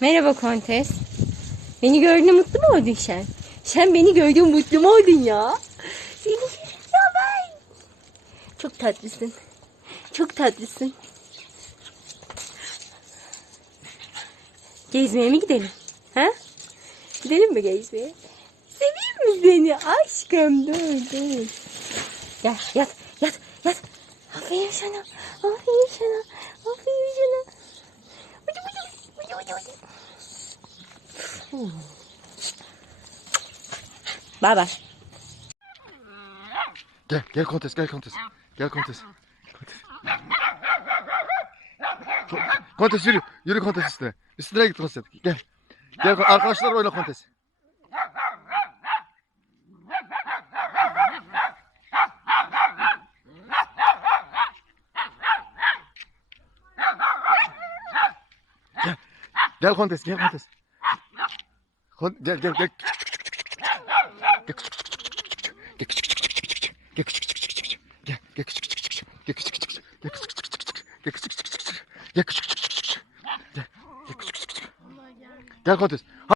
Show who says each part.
Speaker 1: Merhaba kontes. Beni gördüğünde mutlu mu oldun sen? Sen beni gördüğün mutlu mu oldun ya? Seni ya ben. Çok tatlısın. Çok tatlısın. Gezmeye mi gidelim? Ha? Gidelim mi gezmeye? Seveyim mi seni aşkım? Dur dur. Gel yat yat yat. Aferin sana. Aferin sana. Bay bay.
Speaker 2: Gel gel kontes gel kontes. Gel kontes. Kontes. Ko- Kontes yürü. Yürü kontes üstüne. Üstüne git kontes. Gel. Gel arkadaşlar oyna kontes. Gel kontes gel kontes. Kon gel gel gel. Gel. Gel. Gel. Gel gel